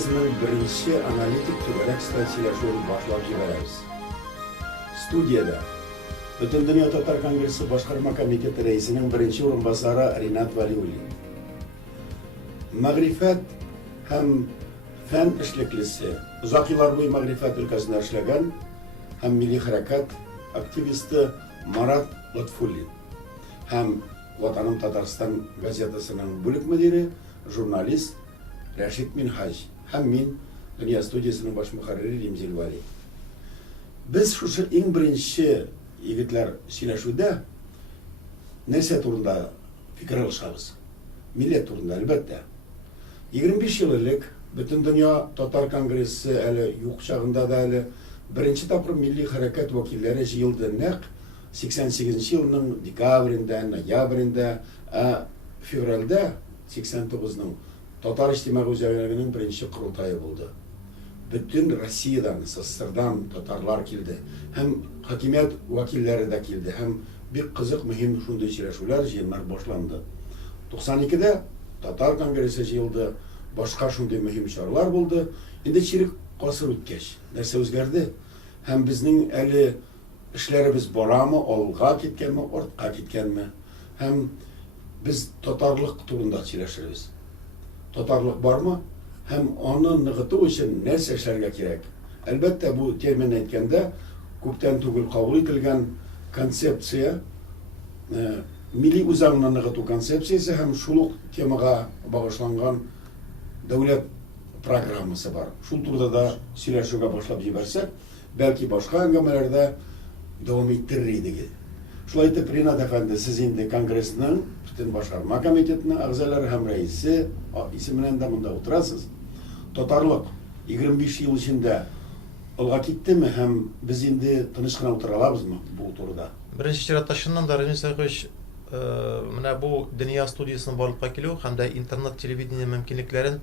студиясының бірінші аналитик түгәрәк станциялашуын башлап җибәрәбез. Студияда Бөтен дөнья татар конгрессы башкарма комитеты рәисенең беренче урынбасары Ринат Валиуллин. Мәгърифәт һәм фән эшлеклесе, озак еллар буе мәгърифәт өлкәсендә эшләгән һәм милли хәрәкәт активисты Марат Лотфуллин һәм Ватаным Татарстан газетасының бүлек мөдире, журналист Рәшит Минхаҗ һәм мин Дөнья студиясының баш мөхәррире Римзил Вали. Без шушы иң беренче егетләр сөйләшүдә нәрсә турында фикер алышабыз? Милләт турында, әлбәттә. 25 ел элек Бөтен дөнья татар конгрессы әле юк чагында да әле беренче тапкыр милли хәрәкәт вәкилләре җыелды нәкъ 88 елның декабрендә, ноябрендә, февральдә 89-ның татар иҗтимагый үзәгенең беренче курултайы булды. Bütün Россиядан, СССРдан татарлар килде. Һәм хакимият вәкилләре дә килде. Һәм бик кызык, мөһим шундый сөйләшүләр, җыеннар башланды. 92-дә татар конгрессы җыелды. Башка шундый мөһим чаралар булды. Инде чирек гасыр үткәч, нәрсә үзгәрде? Һәм безнең әле эшләребез барамы, алга киткәнме, артка киткәнме? Һәм без татарлык турында сөйләшәбез. Татарлык бармы? Һәм аны ныгыту өчен нәрсә эшләргә кирәк? Әлбәттә, бу термин әйткәндә күптән түгел кабул ителгән концепция, милли үзаңны ныгыту концепциясе һәм шул ук темага багышланган дәүләт программасы бар. Шул турыда да сөйләшүгә башлап җибәрсәк, бәлки башка әңгәмәләрдә дәвам иттерер идек. Шулай итеп, Ринат әфәнде, сез инде конгрессның бөтен башкарма комитетының әгъзалары һәм рәисе исеменнән дә монда утырасыз. Татарлык 25 ел эчендә алга киттеме һәм без инде тыныч кына утыра алабызмы бу турыда? Беренче чиратта чыннан да Ремис Айгыч менә бу дөнья студиясының барлыкка килү һәм дә интернет телевидение мөмкинлекләрен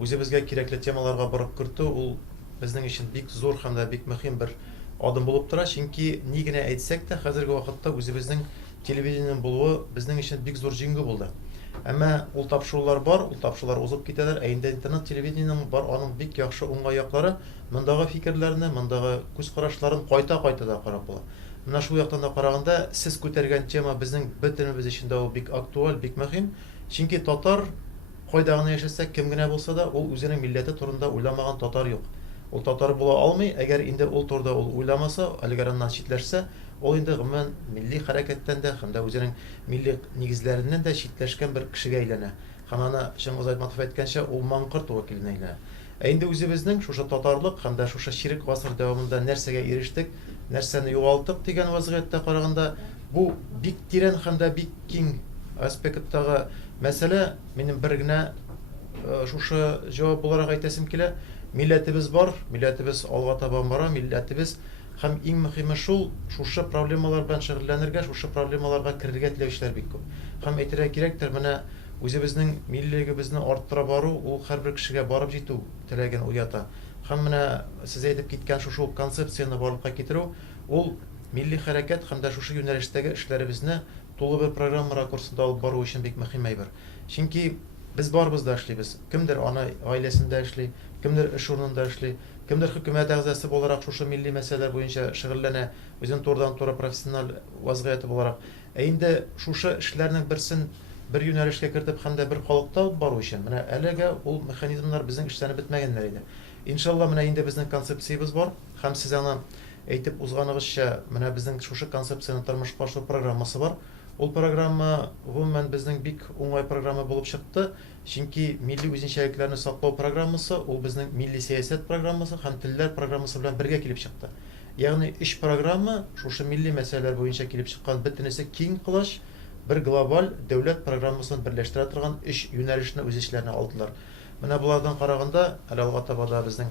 үзебезгә кирәкле темаларга барып кертү, ул безнең өчен бик зур һәм дә бик мөһим бер адым булып тора. Чөнки ни генә әйтсәк тә, хәзерге вакытта үзебезнең телевидениенең булуы безнең өчен бик зур җиңү булды. Әмма ул тапшырулар бар, ул тапшырулар узып китәләр. Инде интернет телевидениенең бар, аның бик яхшы уңай яклары, мондагы фикерләрне, мондагы күз карашларын кайта-кайта да карап була. Менә шул яктан да караганда, сез күтәргән тема безнең бөтенебез өчен дә ул бик актуаль, бик мөһим. Чөнки татар кайда гына яшәсә, кем генә булса да, ул үзенең милләте турында уйламаган татар юк. Ул татар була алмый, әгәр инде ул турыда ул уйламаса, әлегәреннән читләшсә, ул инде гомумән милли хәрәкәттән дә һәм дә үзенең милли нигезләреннән дә читләшкән бер кешегә әйләнә. Һәм аны Шыңгыз Айтматов әйткәнчә, ул маңкорт вәкиленә әйләнә. Инде үзебезнең шушы татарлык һәм дә шушы чирек гасыр дәвамында нәрсәгә ирештек, нәрсәне югалтык дигән вазгыятьтә караганда, бу бик тирән һәм дә бик киң аспекттагы мәсьәлә. Минем бер генә шушы җавап буларак әйтәсем килә. Милләтебез бар, милләтебез алга таба бара, милләтебез һәм иң мөһиме шушы проблемалар белән шөгыльләнергә, шушы проблемаларга керергә теләүчеләр бик күп. Һәм әйтергә кирәктер, менә үзебезнең миллилегебезне арттыра бару, ул һәрбер кешегә барып җитү теләгән уята. Һәм менә сез әйтеп киткән шушы концепцияны барлыкка китерү, ул милли хәрәкәт һәм дә шушы юнәлештәге эшләребезне тулы бер программа ракурсында алып бару өчен бик мөһим әйбер. Чөнки без барбыз да эшлибез. Кемдер аны гаиләсендә эшли, кемдер эш урынында эшли, кемдер хөкүмәт әгъзасы буларак шушы милли мәсьәләләр буенча шөгыльләнә, үзен турыдан-туры профессиональ вазгыяты буларак. Инде шушы эшләрнең берсен бер юнәлешкә кертеп һәм дә бер халыкта бару өчен менә әлегә ул механизмнар безнең эшләрне бетмәгәннәр иде. Иншалла, менә инде безнең концепциябыз бар һәм сез аны әйтеп узганыгызча, менә безнең шушы концепцияны тормышка ашыру программасы бар. Ул программа гомумән безнең бик уңай программа булып чыкты. Чөнки милли үзенчәлекләрне саклау программасы, ул безнең милли сәясәт программасы һәм телләр программасы белән бергә килеп чыкты. Ягъни 3 программа шушы милли мәсьәләләр буенча килеп чыккан, бөтенесе киң кылач бер глобаль дәүләт программасын берләштерә торган 3 юнәлешне үз эшләренә алдылар. Менә булардан караганда, әле алга таба да безнең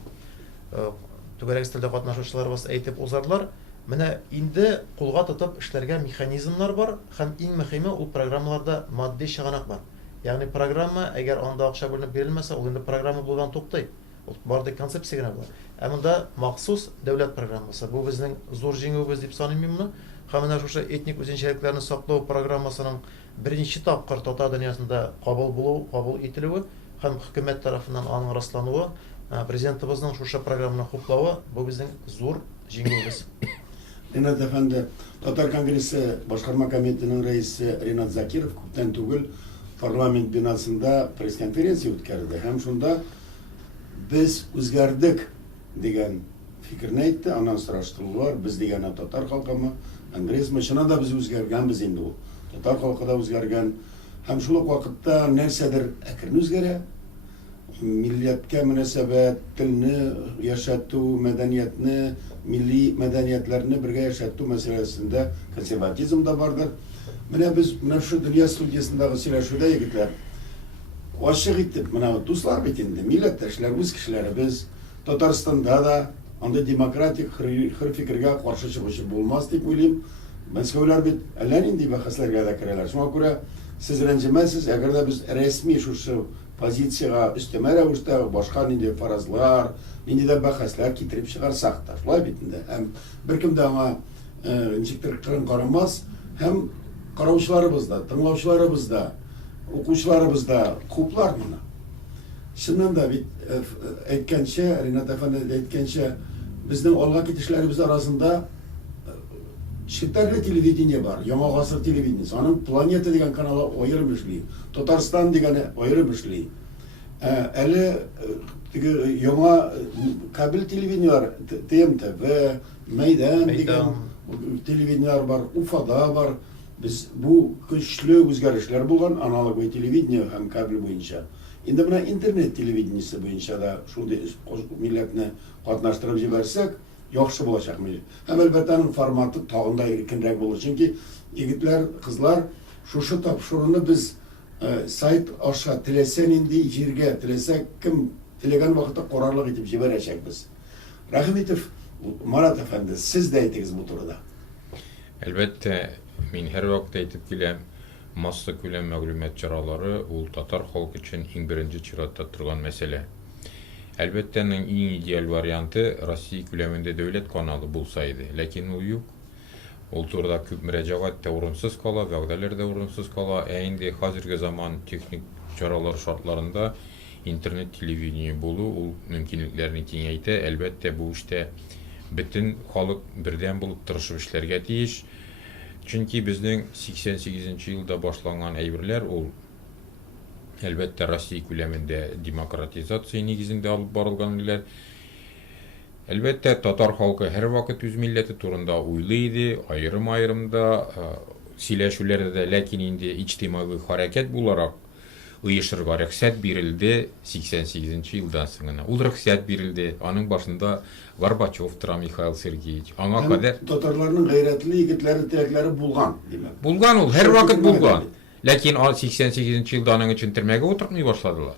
түгәрәк стилдә катнашучыларыбыз әйтеп узарлар. Менә инде кулга тотып эшләргә механизмнар бар һәм иң мөһиме, ул программаларда матди чыганак бар. Ягъни программа, әгәр анда акча бүленеп бирелмәсә, ул инде программа булудан туктый. Ул бардык концепция генә була. Ә монда махсус дәүләт программасы. Бу безнең зур җиңүбез дип саныйм мин. Һәм менә шушы этник үзенчәлекләрне саклау программасының беренче тапкыр татар дөньясында кабул ителүе һәм хөкүмәт тарафыннан аның раслануы, Президентыбызның шушы программаны хуплавы бу безнең зур җиңүбез. Ринат әфәнде, Татар Конгрессы башкарма комитетының рәисе Ринат Закиров күптән түгел парламент бинасында пресс-конференция үткәрде. Һәм шунда без үзгәрдек дигән фикерне әйтте, аннан сораштырулар, без дигәне татар халкымы, Конгрессмы, чыннан да без үзгәргәнбез инде ул. Татар халкы да үзгәргән. Һәм шул ук вакытта нәрсәдер әкрен үзгәрә. Милләткә мөнәсәбәт, телне яшәтү, мәдәниятне, милли мәдәниятләрне бергә яшәтү мәсьәләсендә консерватизм да бардыр. Менә без менә шу дөнья студиясындагы сөйләшүдә егетләр ачык итеп, менә дуслар бит инде, милләттәшләр, үз кешеләребез, Татарстанда да анда демократик хөр фикергә каршы чыгучы булмас дип уйлыйм. Мәскәүләр бит әллә нинди бәхәсләргә дә керәләр. Шуңа күрә сез рәнҗемәсез, әгәр дә без рәсми шушы позицияга өстәмә рәвештә башка нинди фаразлар, нинди дә бәхәсләр китереп чыгарсак та, шулай бит инде. Һәм беркем дә аңа ничектер кырын карамас, һәм караучыларыбыз да, тыңлаучыларыбыз да, укучыларыбыз да күпләр моны. Чыннан да бит әйткәнчә, Ринат әфәнде әйткәнчә, безнең алга китешләребез арасында четерле телевидение бар, яңа гасыр телевидениесе. Аның Планета дигән каналы аерым эшли, Татарстан дигәне аерым эшли. Әле яңа кабель телевидениелар, ТМТВ, Мәйдан дигән телевидениелар бар, Уфада бар. Без бу көчле үзгәрешләр булган аналоговый телевидение һәм кабель буенча. Инде менә интернет телевидениесе буенча да шундый милләтне катнаштырып җибәрсәк, яхшы булачак. Һәм әлбәттә аның форматы тагын да иркенрәк булыр. Чөнки егетләр, кызлар, шушы тапшыруны без сайт аша теләсә нинди җиргә, теләсә кем теләгән вакытта карарлык итеп җибәрәчәкбез. Рәхимитов Марат әфәнде, сез дә әйтегез бу турыда. Әлбәттә, мин һәр вакыт әйтеп киләм, масса күләм мәгълүмат чаралары ул татар халкы өчен иң беренче чиратта торган мәсьәлә. Әлбәттә, иң идеаль варианты Россия күләмендә дәүләт каналы булса иде, ләкин ул юк. Ул турыда күп мөрәҗәгать тә урынсыз кала, вәгъдәләр дә урынсыз кала. Инде хәзерге заман техник чаралар шартларында интернет телевидение булу ул мөмкинлекләрне киңәйтә. Әлбәттә, бу эштә бөтен халык бердәм булып тырышып эшләргә тиеш. Чөнки безнең 88 елда башланган әйберләр ул әлбәттә Россия күләмендә демократизация нигезендә алып барылган диләр. Әлбәттә, татар халкы һәр вакыт үз милләте турында уйлый иде, аерым-аерымда сөйләшүләрдә дә, ләкин инде иҗтимагый хәрәкәт буларак оешырга рөхсәт бирелде 88 елдан соң. Ул рөхсәт бирелде. Аның башында Горбачев тора, Михаил Сергеевич. Аңа кадәр Татарларның гайрәтле егетләре, теләкләре булган, димәк. Булган ул, һәр вакыт булган. Ләкин 88 елда аның өчен төрмәгә утырмый башладылар.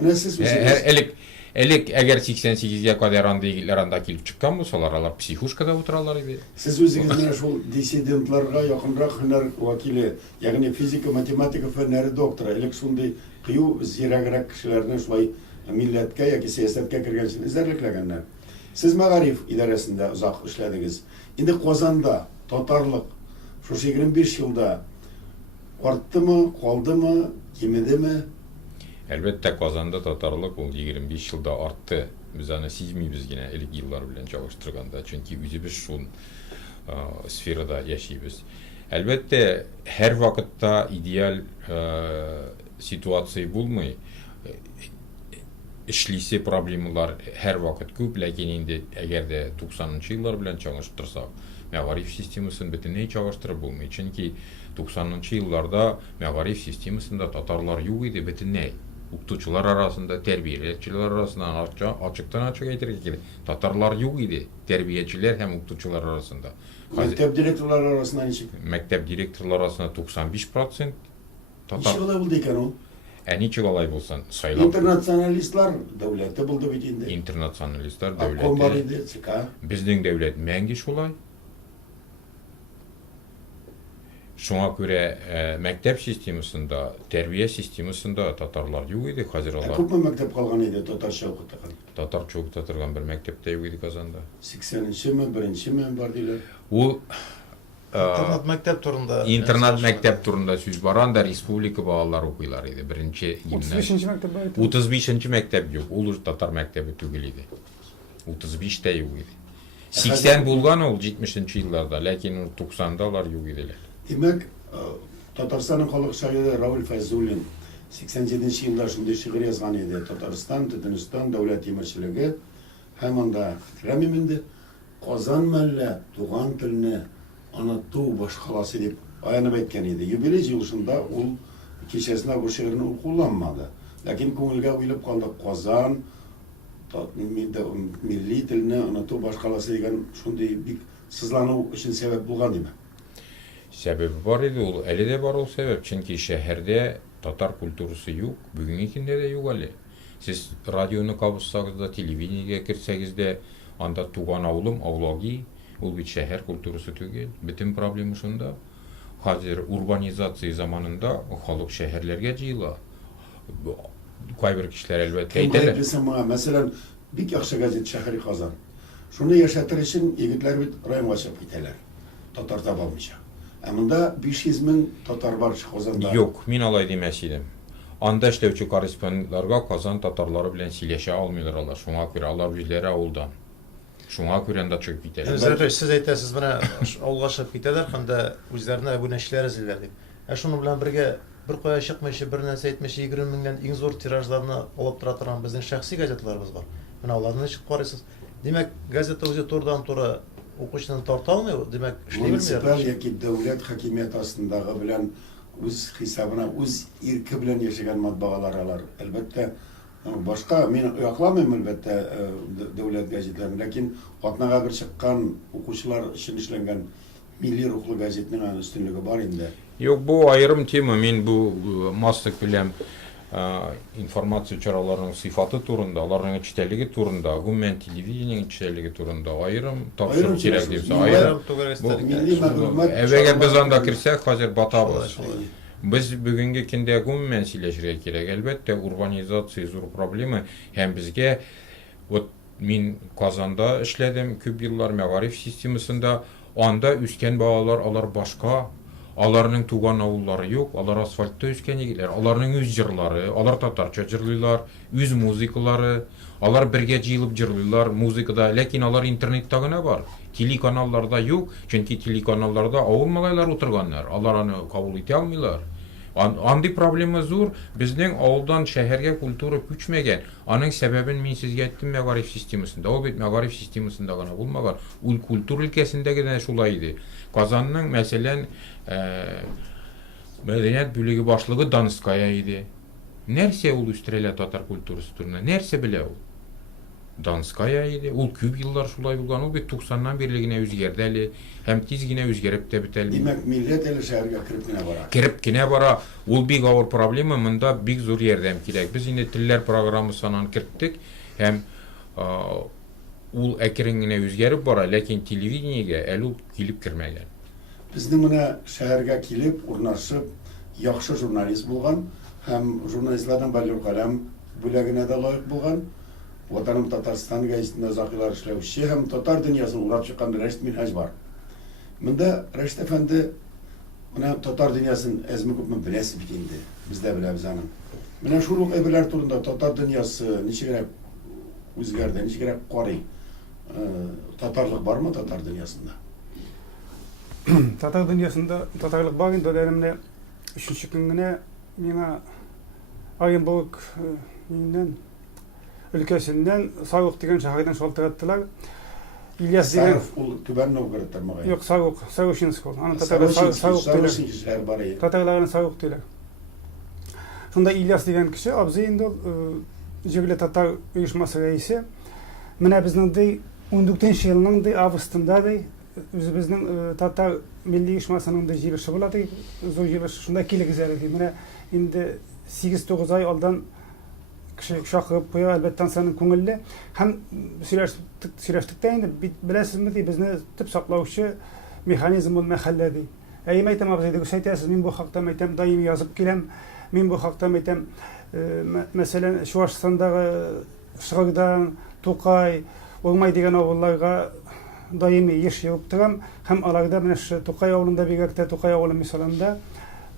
Менә сез Элек әгәр 88-гә кадәр анда егетләр анда килеп чыккан булсалар, алар психушкада утыралар иде. Сез үзегез менә шул диссидентларга якынрак һөнәр вәкиле, ягъни физика, математика фәннәре докторы, элек шундый кыю зираграк кешеләрне шулай милләткә яки сәясәткә кергәнче эзәрлекләгәннәр. Сез мәгариф идарәсендә узак эшләдегез. Инде Казанда татарлык шушы 25 елда арттымы, калдымы, кимедеме? Әлбәттә, Казанда татарлык ул 25 елда артты. Без аны сизмибез генә элек еллар белән чагыштырганда, чөнки үзебез шул сферада яшибез. Әлбәттә, һәр вакытта идеаль ситуация булмый. Эшлисе проблемалар һәр вакыт күп, ләкин инде әгәр дә 90-нчы еллар белән чагыштырсак, мәгариф системасын бөтенләй чагыштырып булмый. Чөнки 90-нчы елларда мәгариф системасында татарлар юк иде бөтенләй. Укытучылар арасында, тәрбиячеләр арасында ачыктан-ачык әйтергә кирәк. Татарлар юк иде, тәрбиячеләр һәм укытучылар арасында. Мәктәп директорлары арасында ничек? Мәктәп директорлары арасында 95% татар. Ничек булды икән ул? Ничек алай булсын? Сайлау. Интернационалистлар дәүләте булды бит инде. Интернационалистлар Обком бар дәүләте. иде, ЦК. Безнең дәүләт мәңге шулай. Шуңа күрә мәктәп системасында, тәрбия системасында татарлар юк иде, хәзер алар. Күпме мәктәп калган иде татарча укытылган? Татарча укыта торган бер мәктәптә юк иде Казанда. 80-нчеме, 1-нчеме бар диләр. Ул интернет мәктәп турында. интернат мәктәп турында сүз бар, анда республика балалар укыйлар иде. Беренче 35-нче мәктәп бар. 35-нче мәктәп юк, ул татар мәктәбе түгел иде. 35 тә юк иде. 80 булган ул 70-нче елларда, ләкин ул 90-да алар юк иделәр. Демәк, Татарстанның халык шагыйре Рауль Файзуллин 87 елда шундый шигырь язган иде. Татарстан, Татарстан дәүләт тимерчелеге һәм анда хәтерләмим инде. Казан мәллә туган телне оныту башкаласы дип аянып әйткән иде. Юбилей җыелышында ул кичәсендә бу шигырьне ул кулланмады. Ләкин күңелгә уйлап калды Казан милли телне оныту башкаласы дигән шундый бик сызлану өчен сәбәп булган димәк. Сәбәбе бар иде ул, әле дә бар ул сәбәп, чөнки шәһәрдә татар культурасы юк, бүгенге көндә дә юк әле. Сез радионы кабызсагыз да, телевидениегә керсәгез дә, анда туган авылым, Аулаги, ул бит шәһәр культурасы түгел. Бөтен проблема шунда. Хәзер урбанизация заманында халык шәһәрләргә җыела. Кайбер кешеләр әлбәттә әйтәләр. Мәсәлән, бик яхшы газет Шәһәри Казан. Шуны яшәтер өчен егетләр бит районга чыгып китәләр. Татар таба алмыйча. Ә монда 500 мең татар бар Казанда. Юк, мин алай димәс идем. Анда эшләүче корреспондентларга Казан татарлары белән сөйләшә алмыйлар алар. Шуңа күрә алар үзләре авылдан. Шуңа күрә анда чыгып китәләр. Сез әйтәсез, менә авылга чыгып китәләр, һәм дә үзләренә абунәчеләр эзлиләр дип. Ә шуның белән бергә бер кая чыкмыйчы, бер нәрсә әйтмичә 20 меңнән иң зур тиражларны алып тора торган безнең шәхси газеталарыбыз бар. Менә аларны ничек карыйсыз? Димәк, газета үзе турыдан-туры укучыны тарта алмый, димәк, эшли Муниципаль белмиләр. яки дәүләт хакимияте астындагы белән үз хисабына, үз ирке белән яшәгән матбагалар алар. Әлбәттә, башка мин якламыйм әлбәттә дәүләт газетларын, ләкин атнага бер чыккан укучылар өчен эшләнгән милли рухлы газетның өстенлеге бар инде. Юк, бу айрым тема, мин бу массак белән информация чараларының сыйфаты турында, аларның эчтәлеге турында, гомумән телевидениенең эчтәлеге турында айрым тапшыру кирәк дип айрым. Милли мәгълүмат. Әгәр без анда кирсәк, хәзер батабыз. Без бүгенге көндә гомумән сөйләшергә кирәк. Әлбәттә, урбанизация зур проблема һәм безгә вот мин Казанда эшләдем күп еллар мәгариф системасында, анда үскән балалар, алар башка, аларның туган авыллары юк, алар асфальтта үскән егетләр, аларның үз җырлары, алар татарча җырлыйлар, үз музыкалары, алар бергә җыелып җырлыйлар музыкада, ләкин алар интернетта гына бар. Телеканалларда юк, чөнки телеканалларда авыл малайлар утырганнар, алар аны кабул итә алмыйлар. Андый проблема зур, безнең авылдан шәһәргә культура күчмәгән. Аның сәбәбен мин сезгә әйттем мәгариф системасында. Ул бит мәгариф системасында гына булмаган, ул культура өлкәсендә генә шулай иде. Казанның мәсәлән мәдәният бүлеге башлыгы Донская иде. Нәрсә ул үстерәлә татар культурасы турында? Нәрсә белә ул? Донская иде. Ул күп еллар шулай булган. Ул бит 90-нан бирле генә үзгәрде әле, һәм тиз генә үзгәреп тә бетә. Димәк, милләт әле шәһәргә кереп кенә бара. Кереп кенә бара. Ул бик авыр проблема, монда бик зур ярдәм кирәк. Без инде телләр программасынан керттек, һәм ул әкрен генә үзгәреп бара, ләкин телевидениегә әле ул килеп кермәгән. Безнең менә шәһәргә килеп, урнашып, яхшы журналист булган һәм журналистлардан Балюр Каләм бүләгенә дә лаек булган. Ватаным Татарстан газетында озак еллар эшләүче һәм татар дөньясын урап чыккан Рәшит Минһаҗ бар. Монда Рәшит әфәнде менә татар дөньясын әзме күпме беләсе бит инде. Без дә беләбез аны. Менә шул ук әйберләр турында татар дөньясы ничегрәк үзгәрде, ничегрәк карый. Татарлык бармы татар дөньясында? Татар дөньясында татарлык бар инде, әлемдә 3нче көн генә миңа Оренбург өлкәсеннән Савук дигән шәһәрдән шалтыраттылар. Ильяс дигән ул Түбән Новгородта мага. Юк, Савушинск ул. Аны татарлар Савук диләр. Татарларны Савук диләр. Шунда Ильяс дигән кеше, абзый инде җирле татар оешмасы рәисе. Менә безнең 14нче елның августында үзебезнең татар милли оешмасының җыелышы була ди. Зур җыелыш шунда килегез әле ди. Менә инде 8-9 ай алдан кеше шакырып куя, әлбәттә саның күңелле һәм сөйләштек инде беләсезме ди, безне төп саклаучы механизм ул мәхәллә ди. Әйем әйтәм, абзый дип әйтәсез, мин бу хакта әйтәм, даими язып киләм. Мин бу хакта әйтәм, мәсәлән, Чувашстандагы Шыгырдан, Тукай, Урмай дигән авылларга daimi iş yapıp duram. Hem alarda менә Тукай авылында бигрәк Тукай авылы мисалында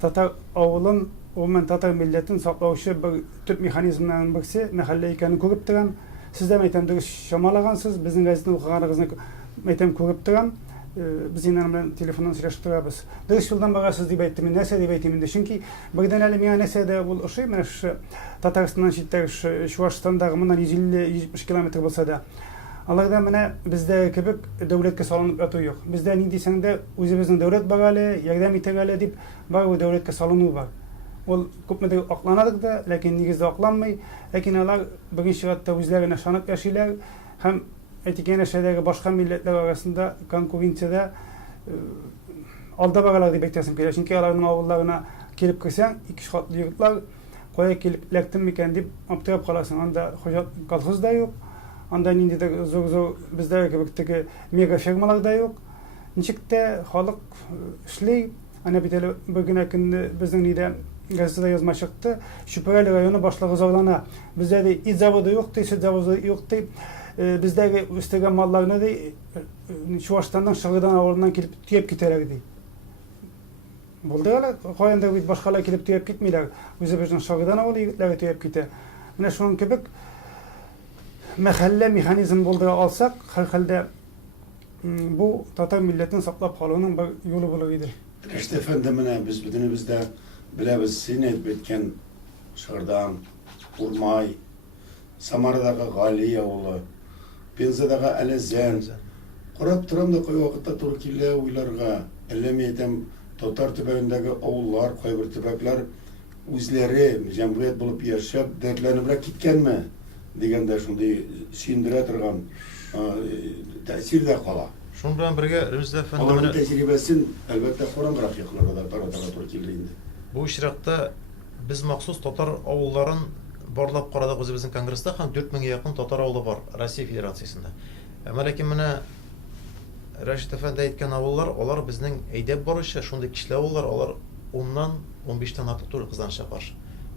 татар авылын, umuman татар милләтен саклаучы бер төп механизмнарның берсе мәхәллә икәнен күреп торам. Сез дә мәйтәм дөрес чамалагансыз, безнең газетаны укыганыгызны мәйтәм күреп торам. Biz инде белән телефоннан сөйләшеп торабыз. Дөрес юлдан барасыз дип әйттем, нәрсә дип әйтим инде. Чөнки бердән әле миңа нәрсә дә ул ошый, менә Татарстаннан читтәге Чувашстандагы моннан 150-170 километр булса да, аларда менә бездә кебек дәүләткә салынып яту юк. Бездә нинди дисәң дә үзебезнең дәүләт бар әле, ярдәм итә әле дип бар дәүләткә салыну бар. Ул күпмедер акланадык да, ләкин нигездә акланмый, ләкин алар беренче чиратта үзләренә ышанып яшиләр һәм әйтикән шәһәрдәге башка милләтләр арасында конкуренциядә алда баралар дип әйтәсем килә. Чөнки аларның авылларына килеп керсәң, 2 катлы йортлар кая килеп эләктем микән дип аптырап каласың. Анда хуҗа колхоз да юк, анда ниндидер зур бездә кебек теге мега фермалар да юк. Ничек тә халык эшли, ана бит әле бер генә көнне безнең нидә газетада язма чыкты. Шүпәрәле районы башлыгы зарлана. Бездә дә ит заводы юк, сөт заводы юк дип. Бездәге үстәгән малларны да Чувашстаннан Шыгырдан авылыннан килеп төяп китәләр ди. Булды әле, кайында бит башкалар килеп төяп китмиләр. Үзебезнең Шыгырдан авылы егетләре төяп китә. Менә шуның кебек мәхәллә механизм булдыра алсак, һәр хәлдә бу татар милләтен саклап калуның бер юлы булыр иде. Эштефенде менә без бөтенебездә беләбез, син әйтеп әйткән Шыгырдан, Урмай, Самарадагы Гали авылы, Пензадагы Әләзән. Карап торам да кай вакытта туры килә уйларга. Әллә мен әйтәм, татар төбәгендәге авыллар, кайбер төбәкләр үзләре җәмгыять булып яшәп, дәртләнебрәк киткәнме дигәндә шундый сөендерә торган тәэсир дә кала. Шуның белән бергә Ремзә әфәнде Аларның тәҗрибәсен әлбәттә караңгырак якларга да таратырга туры килде инде. бу очракта без махсус татар авылларын барлап карадык үзебезнең конгресста, һәм 4000 якын татар авылы бар Россия Федерациясендә. Ләкин менә Рәшит әфәнде әйткән авыллар, алар безнең әйдәп баручы шундый кичле авыллар, алар 10-нан 15-тән артык түгел Кызганча каршы.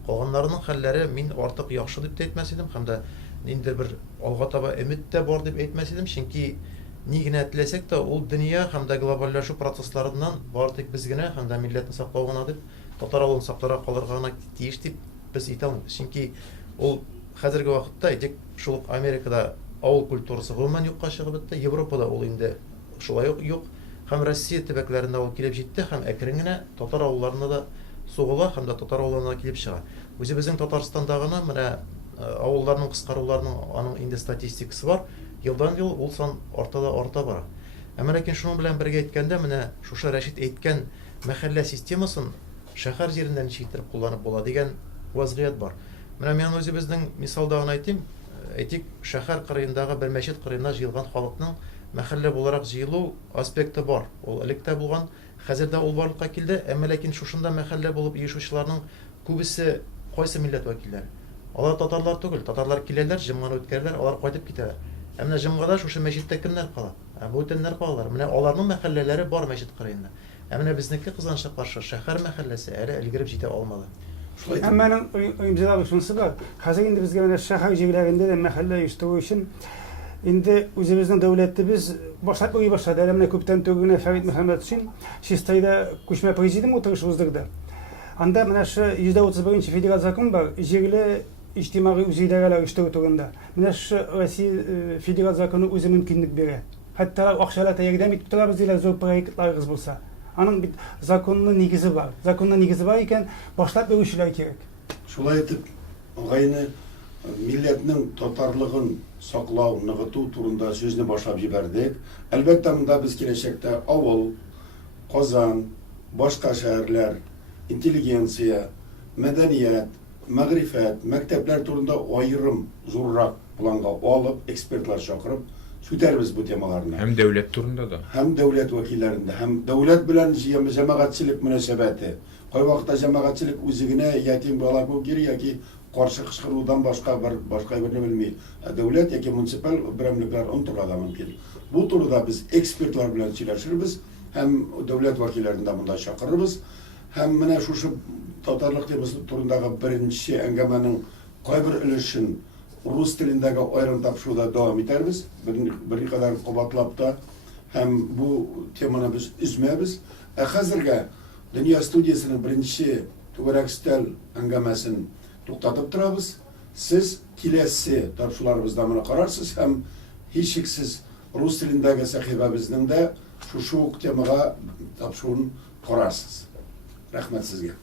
Калганнарының хәлләре мин артык яхшы дип әйтмәс идем, һәм дә ниндидер бер алга таба өмет тә бар дип әйтмәс идем, чөнки ни генә теләсәк тә ул дөнья һәм дә глобальләшү процессларыннан бар тик без генә һәм дә милләтне саклау гына дип, татар авылын сакларга калырга гына тиеш дип без әйтә алмыйбыз. Чөнки ул хәзерге вакытта әйтик, шул Америкада авыл культурасы гомумән юкка чыгып бетте, Европада ул инде шулай ук юк, һәм Россия төбәкләрендә ул килеп җитте, һәм әкрен генә татар авылларына да сугыла, һәм дә татар авылларына килеп чыга. Үзебезнең Татарстандагына менә авылларның кыскаруларының аның инде статистикасы бар. Елдан-ел ул сан арта бара. Ләкин шуның белән бергә әйткәндә, менә шушы Рәшит әйткән мәхәллә системасын шәһәр җирендә ничектер кулланып була дигән вазгыять бар. Менә мен үзебезнең мисалда гына әйтим, әйтик, шәһәр кырыендагы бер мәчет кырыена җыелган халыкның мәхәллә буларак җыелу аспекты бар. Ул электә булган, хәзердә ул барлыкка килде, ләкин шушында мәхәллә булып оешучыларның күбесе кайсы милләт вәкилләре? Алар татарлар түгел, татарлар киләләр, җомганы үткәрәләр, алар кайтып китәләр. Менә җомгада шушы мәчеттә кемнәр кала? Бу төннәр калалар. Менә аларның мәхәлләләре бар мәчет кырыенда. Менә безнеке Кызганча каршы шәһәр мәхәлләсе әле өлгереп җитә алмады. Әммәнең имзалары шунысы бар. Хәзер инде безгә менә шәһәр җирләрендә дә мәхәллә оештыру өчен инде үзебезнең дәүләтебез башлап уй башлады. Әле менә күптән түгел Фәрит Мөхәммәд өчен Чистайда күчмә президент утырышы уздырды. Анда менә шу 131 федераль закон бар, җирле иҗтимагый үзидарәләр оештыру турында. Менә шу Россия федераль законы үзе мөмкинлек бирә. Хәтта акчалата ярдәм итеп торабыз диләр зур проектларыгыз булса. Аның бит законның нигезе бар. Законның нигезе бар икән, башлап берүчеләр кирәк. Шулай итеп, гайны милләтнең татарлыгын саклау, ныгыту турында сүзне башлап җибәрдек. Әлбәттә, монда без киләчәктә авыл, Казан, башка шәһәрләр, интеллигенция, мәдәният, мәгърифәт, мәктәпләр турында аерым зуррак планга алып, экспертлар чакырып, сүтәрбез бу темаларны. Һәм дәүләт турында да. Һәм дәүләт вәкилләрендә, һәм дәүләт белән җәмәгатьчелек мөнәсәбәте. Кай вакытта җәмәгатьчелек үзе генә ятим бала күгер яки каршы кычкырудан башка берне белми. Дәүләт яки муниципаль берәмлекләр онтырга да мөмкин. Бу турыда без экспертлар белән сөйләшербез, һәм дәүләт вәкилләрен дә монда чакырырбыз. Һәм менә шушы татарлык темасы турындагы беренче әңгәмәнең кайбер өлешен рус телендәге аерым тапшыруда дәвам итәрбез. Берникадәр кабатлап та һәм бу теманы без үзмәбез. Хәзергә Дөнья студиясының беренче түгәрәк стәл әңгәмәсен туктатып торабыз. Сез киләсе тапшыруларыбызда моны карарсыз һәм һичшиксез рус телендәге сәхифәбезнең дә шушы ук темага тапшыруын карарсыз. Рәхмәт сезгә.